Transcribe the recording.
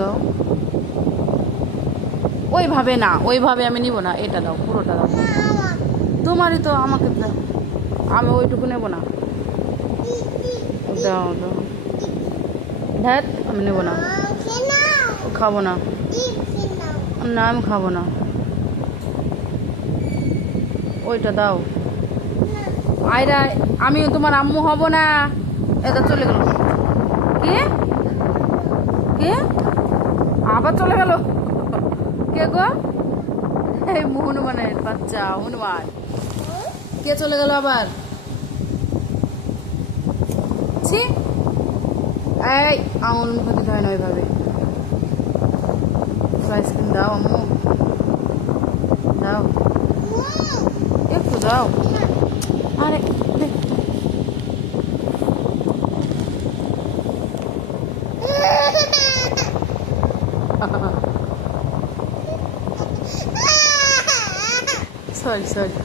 দাও। ওইভাবে না, ওইভাবে আমি নিব না, এটা দাও, পুরোটা দাও। তোমারই তো, আমাকে দাও। আমি ওইটুকু নেব না। দাও দাও। ধ্যাত, আমি নেব না, খাবো না। না, আমি খাবো না। ওইটা দাও। আয়রা, আমি তোমার আম্মু হব না। এটা চলে গেল। কে কে আবার চলে গেল? কে গো? এই হনুমানের বাচ্চা, হনুমান। কে চলে গেল আবার? ছি, এই আঙুল মুখে দিতে হয় না ওইভাবে। আইসক্রিম দাও আম্মু, দাও, একটু দাও। আরে সরি সরি।